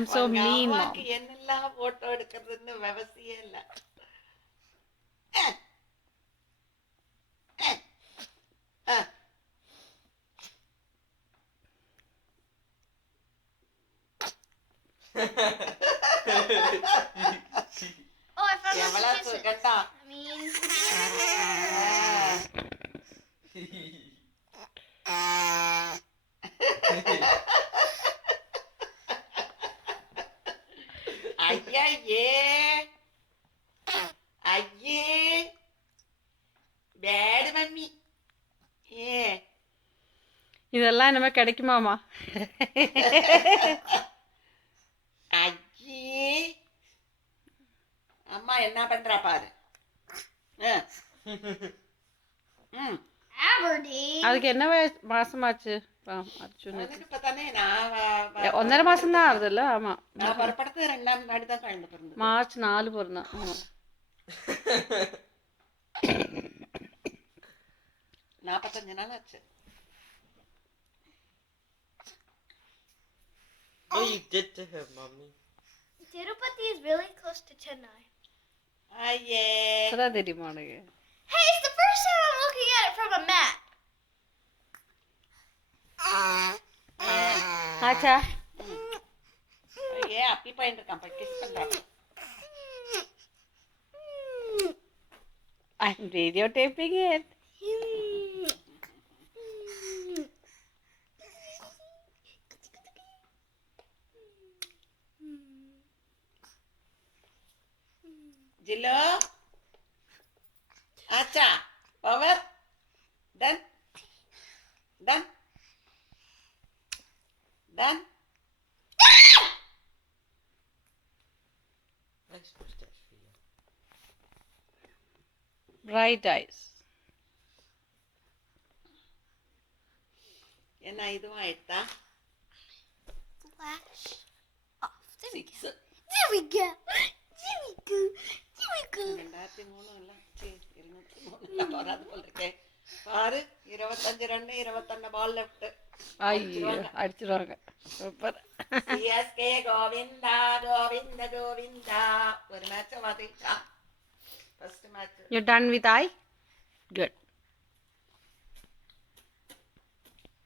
I'm so mean, mom. என்னெல்லாம் போட்டோ எடுக்கிறதுன்னு விவசியம் இல்ல. Oh, I found எவ்வளவு my kisses. சுகண்டா. ஐயே ஐயே பேட் மம்மி. இதெல்லாம் இனிமே கிடைக்குமாமா? ஐயே அம்மா என்ன பண்றா பாரு. Aberdeen. அதுக்கு என்ன மாசமாச்சு? அதுக்கு இப்பதானே நான் 1.5 மாசம் தான் ஆகுதுல்ல? ஆமா, நான் புறப்படுறது 2ஆம் நாள் தான் குழந்தை பிறந்தது. மார்ச் 4 பிறந்தான். 45 நாள் ஆச்சு. What you did to her, mommy? Tirupati is really close to Chennai. ஐயே அதான் தெரியுமா உனக்கு? Hey, it's the first time I'm looking at it from a map. ஆச்சா? ஐயே அப்பி பையன் இருக்கான், போய் கிஸ் பண்றான். I'm videotaping it. ஜில்லோ ஆச்சா power done done done. Nice mustache for you. Bright eyes. என்ன இதுவும் ஆயிட்டா? Flash off. There we 6 go. There we go. There we go. There we go. 2003 எல்லாம் 203 எல்லாம் வராது போல இருக்கே. பாரு 25 ரன் 21 பால் லெஃப்ட். ஐயோ அடிச்சிருவாங்க. சூப்பர். சிஎஸ்கே கோவிந்தா கோவிந்த கோவிந்தா. ஒரு மேட்ச் வாதிச்சா. First match. You're done with eye? Good.